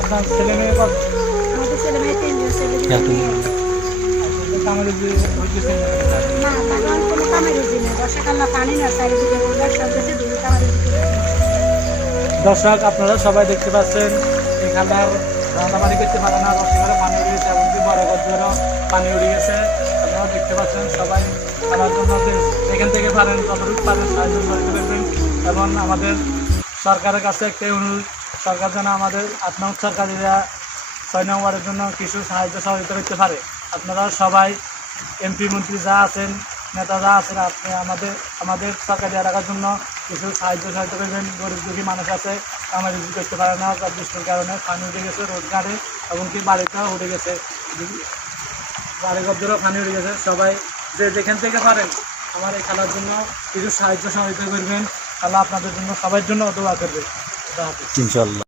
আপনার ছেলে মেয়ে আমাদের ছেলে মেয়ে 3 জন ছেলে না বাগান কোনো কামের রুজি নেই বর্ষাকাল না পানি না চারিদিকে সব দেশে দুই কামের রুজি। দর্শক আপনারা সবাই দেখতে পাচ্ছেন এখানে আর রান্নাবাড়ি করতে পারে না বর্ষাকালে পানি উঠে গেছে এমনকি বড় গদ্রেরও পানি উঠে গেছে আপনারা দেখতে পাচ্ছেন সবাই খাওয়ার জন্য এখান থেকে পারেন যতটুকু পারেন সাহায্য করে দেবেন এবং আমাদের সরকারের কাছে একটাই অনুরোধ সরকার যেন আমাদের 8 নং সরকারিরা 6 নং ওয়ার্ডের জন্য কিছু সাহায্য সহযোগিতা করতে পারে। আপনারা সবাই এমপি মন্ত্রী যা আছেন নেতা যা আছেন আপনি আমাদের সরকারি এলাকার জন্য কিছু সাহায্য করবেন। গরিব দুঃখী মানুষ আছে কামাই রুজি করতে পারে না বৃষ্টির কারণে পানি উঠে গেছে রোডঘাটে এমনকি বাড়িতেও উঠে গেছে বাড়িঘরদেরও পানি উঠে গেছে। সবাই যেখান থেকে পারেন আমার এই খেলার জন্য কিছু সাহায্য সহযোগিতা করবেন। খেলা আপনাদের জন্য সবার জন্য দোয়া করবে। ইনশাআল্লাহ।